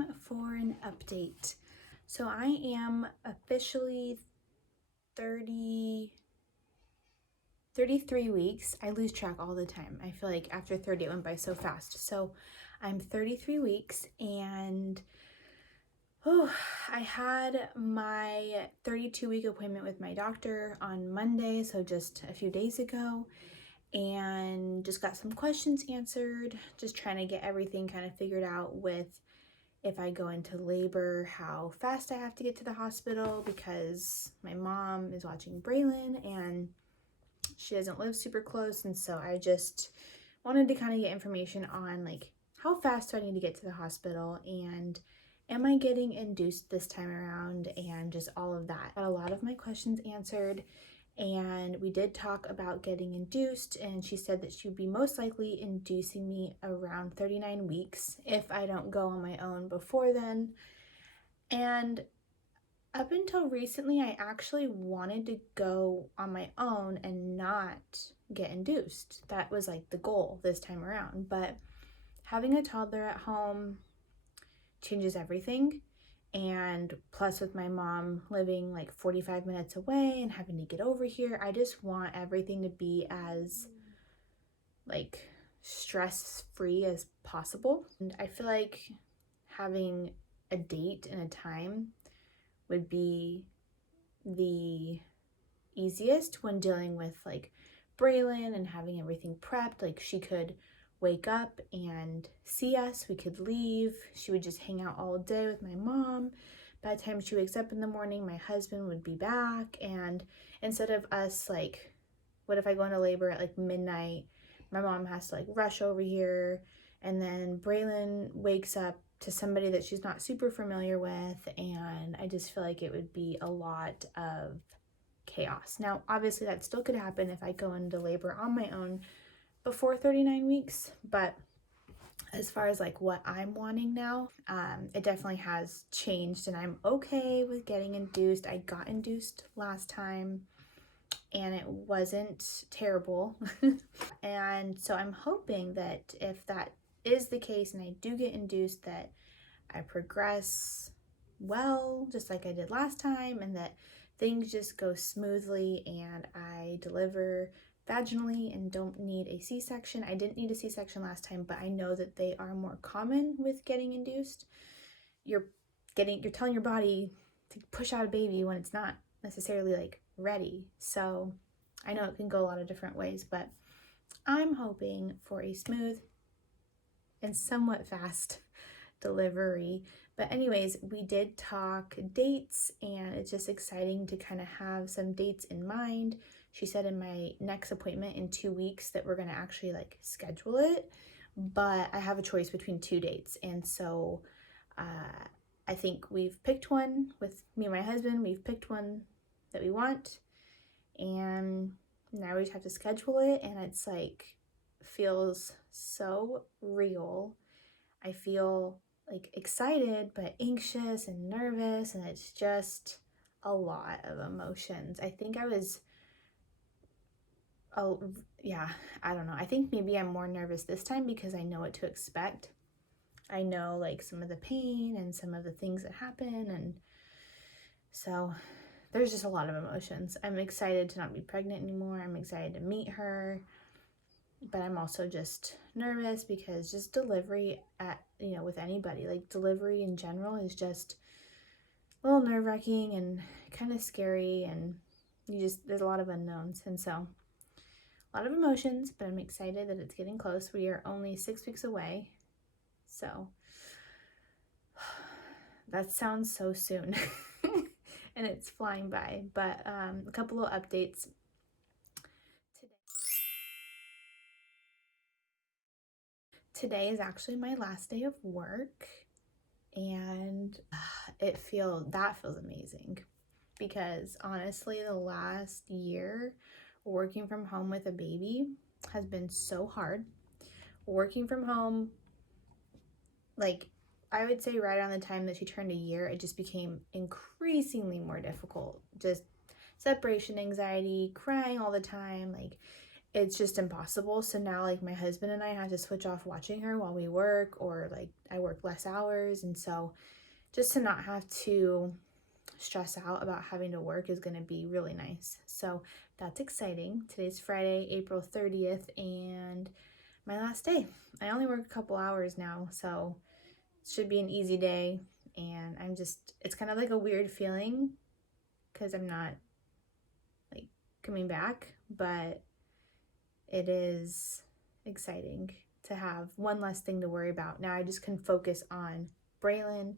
time for an update. So I am officially 33 weeks. I lose track all the time. I feel like after 30 it went by so fast. So I'm 33 weeks and I had my 32-week appointment with my doctor on Monday, so just a few days ago, and just got some questions answered, just trying to get everything kind of figured out with if I go into labor, how fast I have to get to the hospital, because my mom is watching Braylon and she doesn't live super close, and so I just wanted to kind of get information on like how fast do I need to get to the hospital, and am I getting induced this time around, and just all of that. Got a lot of my questions answered, and we did talk about getting induced, and she said that she would be most likely inducing me around 39 weeks if I don't go on my own before then. And up until recently, I actually wanted to go on my own and not get induced. That was like the goal this time around. But having a toddler at home changes everything. And plus, with my mom living like 45 minutes away and having to get over here, I just want everything to be as like stress-free as possible. And I feel like having a date and a time would be the easiest when dealing with like Braylon and having everything prepped. Like she could wake up and see us, we could leave, she would just hang out all day with my mom. By the time she wakes up in the morning, my husband would be back, and instead of us like, what if I go into labor at like midnight, my mom has to like rush over here, and then Braylon wakes up to somebody that she's not super familiar with, and I just feel like it would be a lot of chaos. Now, obviously that still could happen if I go into labor on my own before 39 weeks, but as far as like what I'm wanting now, it definitely has changed, and I'm okay with getting induced. I got induced last time and it wasn't terrible. And so I'm hoping that if that is the case and I do get induced, that I progress well, just like I did last time, and that things just go smoothly and I deliver vaginally and don't need a C-section. I didn't need a C-section last time, but I know that they are more common with getting induced. You're telling your body to push out a baby when it's not necessarily like ready. So I know it can go a lot of different ways, but I'm hoping for a smooth and somewhat fast delivery. But anyways, we did talk dates, and it's just exciting to kind of have some dates in mind. She said in my next appointment in 2 weeks that we're going to actually like schedule it, but I have a choice between 2 dates. And so I think we've picked one with me and my husband. We've picked one that we want, and now we just have to schedule it. And it's like, feels so real. I feel like excited but anxious and nervous, and it's just a lot of emotions. I think I was I don't know. I think maybe I'm more nervous this time because I know what to expect. I know like some of the pain and some of the things that happen, and so there's just a lot of emotions. I'm excited to not be pregnant anymore. I'm excited to meet her, but I'm also just nervous because just delivery with anybody, like delivery in general, is just a little nerve-wracking and kind of scary, and there's a lot of unknowns, and so a lot of emotions, but I'm excited that it's getting close. We are only 6 weeks away, so that sounds so soon and it's flying by. But a couple of updates. Today is actually my last day of work, and that feels amazing, because honestly the last year working from home with a baby has been so hard. Working from home, like I would say right around the time that she turned a year, it just became increasingly more difficult. Just separation anxiety, crying all the time, like it's just impossible. So now like my husband and I have to switch off watching her while we work, or like I work less hours. And so just to not have to stress out about having to work is going to be really nice. So that's exciting. Today's Friday, April 30th, and my last day. I only work a couple hours now, so it should be an easy day. And it's kind of like a weird feeling because I'm not like coming back, but it is exciting to have one less thing to worry about. Now I just can focus on Braylon,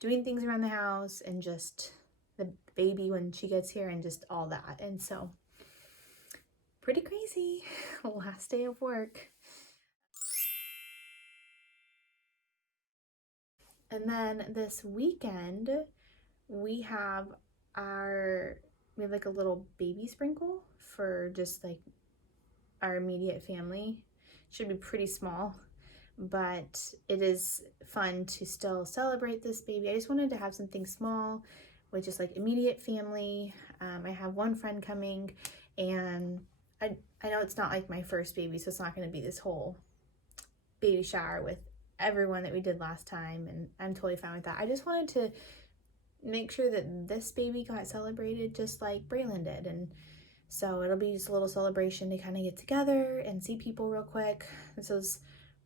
doing things around the house, and just the baby when she gets here, and just all that. And so pretty crazy. Last day of work. And then this weekend we have like a little baby sprinkle for just like our immediate family. Should be pretty small, but it is fun to still celebrate this baby. I just wanted to have something small with just like immediate family. I have one friend coming, and I know it's not like my first baby, so it's not going to be this whole baby shower with everyone that we did last time, and I'm totally fine with that. I just wanted to make sure that this baby got celebrated just like Braylon did, and so it'll be just a little celebration to kind of get together and see people real quick. This is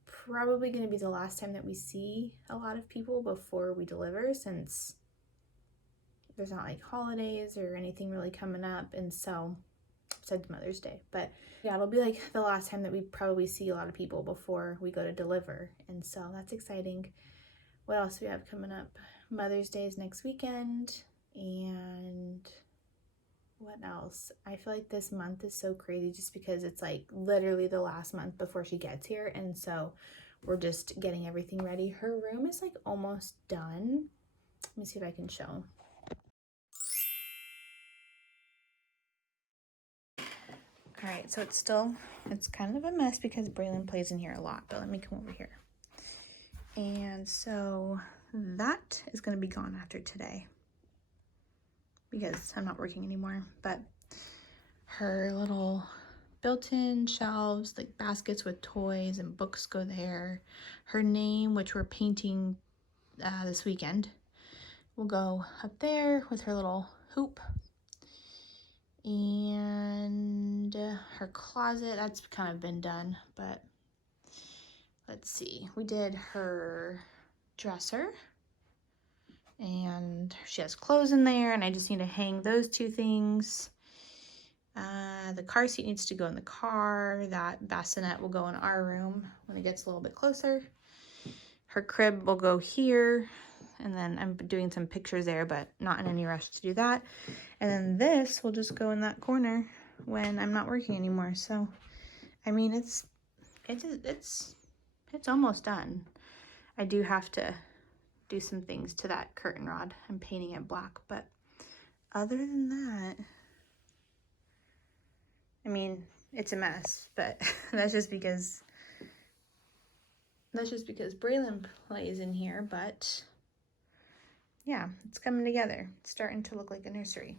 probably going to be the last time that we see a lot of people before we deliver, since there's not like holidays or anything really coming up, and so besides Mother's Day. But yeah, it'll be like the last time that we probably see a lot of people before we go to deliver, and so that's exciting. What else do we have coming up? Mother's Day is next weekend, and what else? I feel like this month is so crazy just because it's like literally the last month before she gets here, and so we're just getting everything ready. Her room is like almost done. Let me see if I can show. All right, so it's kind of a mess because Braylon plays in here a lot, but let me come over here. And so that is going to be gone after today because I'm not working anymore. But her little built-in shelves, like baskets with toys and books, go there. Her name, which we're painting this weekend, will go up there with her little hoop. And her closet, that's kind of been done, but let's see. We did her dresser, and she has clothes in there, and I just need to hang those two things. The car seat needs to go in the car. That bassinet will go in our room when it gets a little bit closer. Her crib will go here, and then I'm doing some pictures there, but not in any rush to do that. And then this will just go in that corner when I'm not working anymore. So, I mean, it's almost done. I do have to do some things to that curtain rod. I'm painting it black, but other than that, I mean, it's a mess, but that's just because Braylon plays in here. But yeah, it's coming together. It's starting to look like a nursery.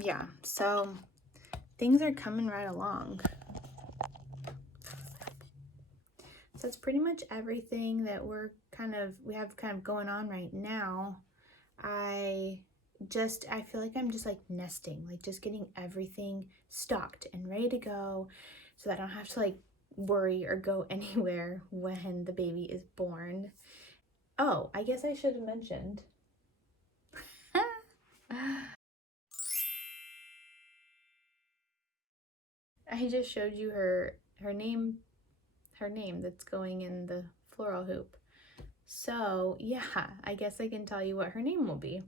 Yeah, so things are coming right along. So that's pretty much everything that we have kind of going on right now. I feel like I'm just like nesting, like just getting everything stocked and ready to go so that I don't have to like worry or go anywhere when the baby is born. Oh, I guess I should have mentioned. I just showed you her name that's going in the floral hoop. So yeah, I guess I can tell you what her name will be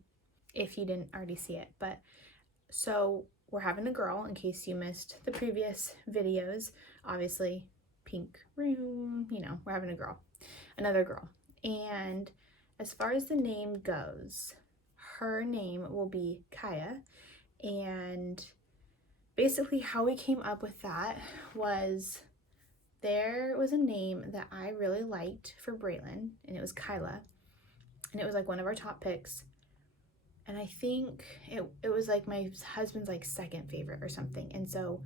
if you didn't already see it. But so we're having a girl, in case you missed the previous videos. Obviously, pink room, we're having a girl, another girl. And as far as the name goes, her name will be Kaya. And basically how we came up with that was there was a name that I really liked for Braylon, and it was Kyla. And it was like one of our top picks. And I think it was like my husband's like second favorite or something. And so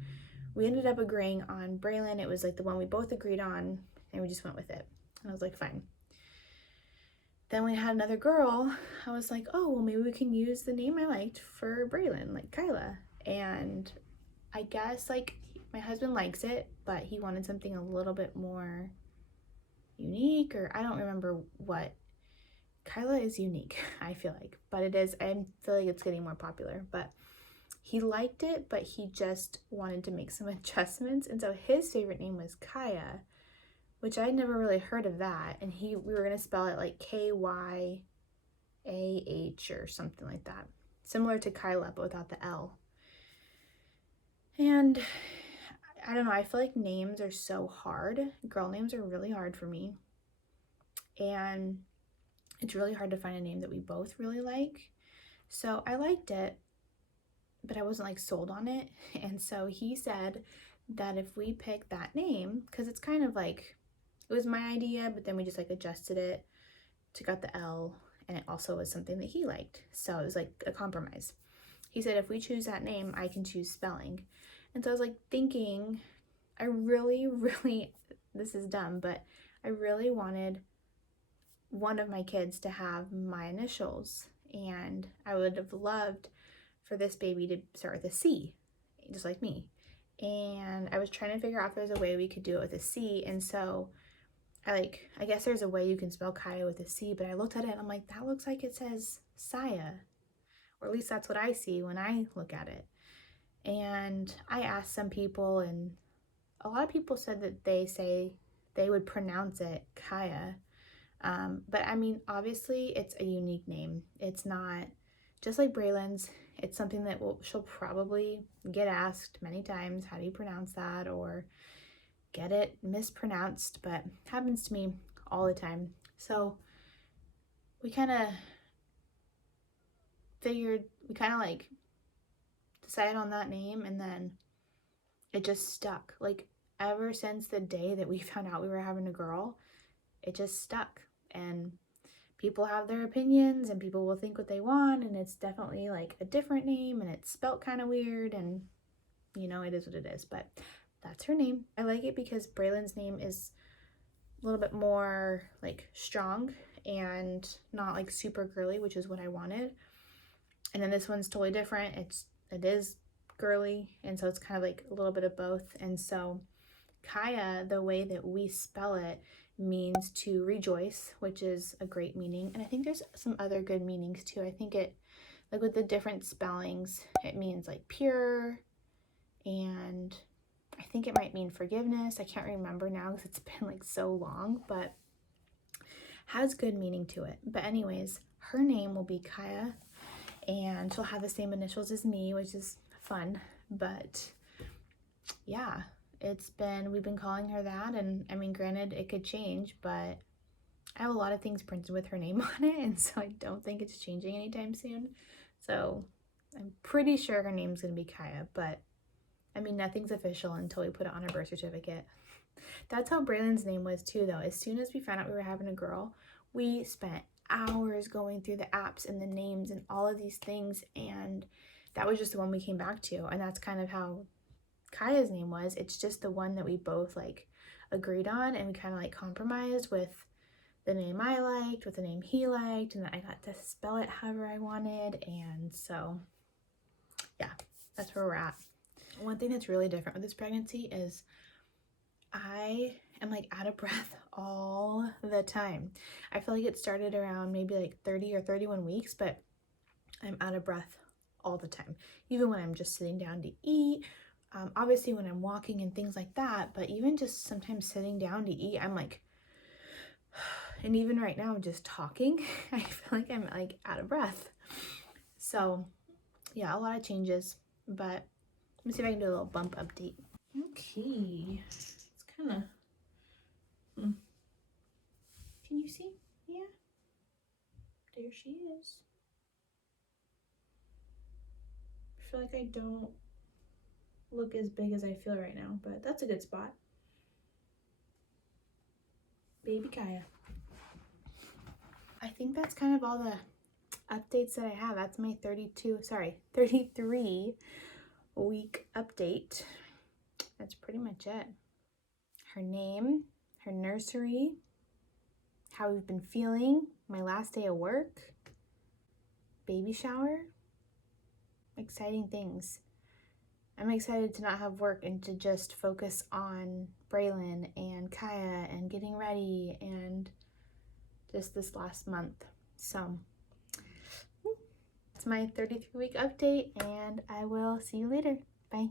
we ended up agreeing on Braylon. It was like the one we both agreed on, and we just went with it. And I was like, fine. Then we had another girl. I was like, oh, well, maybe we can use the name I liked for Braylon, like Kyla. And I guess like my husband likes it, but he wanted something a little bit more unique, or I don't remember what. Kyla is unique, I feel like, but it is, I feel like it's getting more popular, but he liked it, but he just wanted to make some adjustments. And so his favorite name was Kaya, which I'd never really heard of that. And we were going to spell it like Kyah or something like that. Similar to Kyla, but without the L. And I don't know, I feel like names are so hard. Girl names are really hard for me. And it's really hard to find a name that we both really like. So I liked it, but I wasn't like sold on it. And so he said that if we pick that name, because it's kind of like, it was my idea, but then we just like adjusted it, took out the L, and it also was something that he liked. So it was like a compromise. He said, if we choose that name, I can choose spelling. And so I was like thinking, I really, this is dumb, but I really wanted one of my kids to have my initials. And I would have loved for this baby to start with a C, just like me. And I was trying to figure out if there's a way we could do it with a C. And so I guess there's a way you can spell Kaya with a C, but I looked at it and I'm like, that looks like it says Saya. Or at least that's what I see when I look at it. And I asked some people, and a lot of people said that they say they would pronounce it Kaya. But I mean, obviously it's a unique name. It's not just like Braylon's. It's something that she'll probably get asked many times, how do you pronounce that, or get it mispronounced, but happens to me all the time. So we kind of like decided on that name, and then it just stuck. Like ever since the day that we found out we were having a girl, it just stuck. And people have their opinions and people will think what they want, and it's definitely like a different name and it's spelt kind of weird, and you know, it is what it is, but that's her name. I like it because Braylon's name is a little bit more like strong and not like super girly, which is what I wanted. And then this one's totally different. It is girly, and so it's kind of like a little bit of both. And so Kaya, the way that we spell it, means to rejoice, which is a great meaning. And I think there's some other good meanings too. I think it, like with the different spellings, it means like pure, and I think it might mean forgiveness. I can't remember now because it's been like so long, but has good meaning to it. But anyways, her name will be Kaya, and she'll have the same initials as me, which is fun. But yeah, we've been calling her that. And I mean, granted, it could change, but I have a lot of things printed with her name on it, and so I don't think it's changing anytime soon. So I'm pretty sure her name's gonna be Kaya, but I mean, nothing's official until we put it on her birth certificate. That's how Braylon's name was too, though. As soon as we found out we were having a girl, we spent hours going through the apps and the names and all of these things, and that was just the one we came back to. And that's kind of how Kaya's name was. It's just the one that we both like agreed on, and we kind of like compromised with the name I liked, with the name he liked, and then I got to spell it however I wanted. And so yeah, that's where we're at. One thing that's really different with this pregnancy is I am like out of breath all the time. I feel like it started around maybe like 30 or 31 weeks, but I'm out of breath all the time. Even when I'm just sitting down to eat, obviously when I'm walking and things like that, but even just sometimes sitting down to eat, I'm like, and even right now just talking, I feel like I'm like out of breath. So yeah, a lot of changes, but let me see if I can do a little bump update. Okay, it's kind of, can you see? Yeah, there she is. I feel like I don't look as big as I feel right now, but that's a good spot. Baby Kaya. I think that's kind of all the updates that I have. That's my 33 week update. That's pretty much it. Her name, her nursery, how we've been feeling, my last day of work, baby shower, exciting things. I'm excited to not have work and to just focus on Braylon and Kaya and getting ready and just this last month. So that's my 33-week update, and I will see you later. Bye.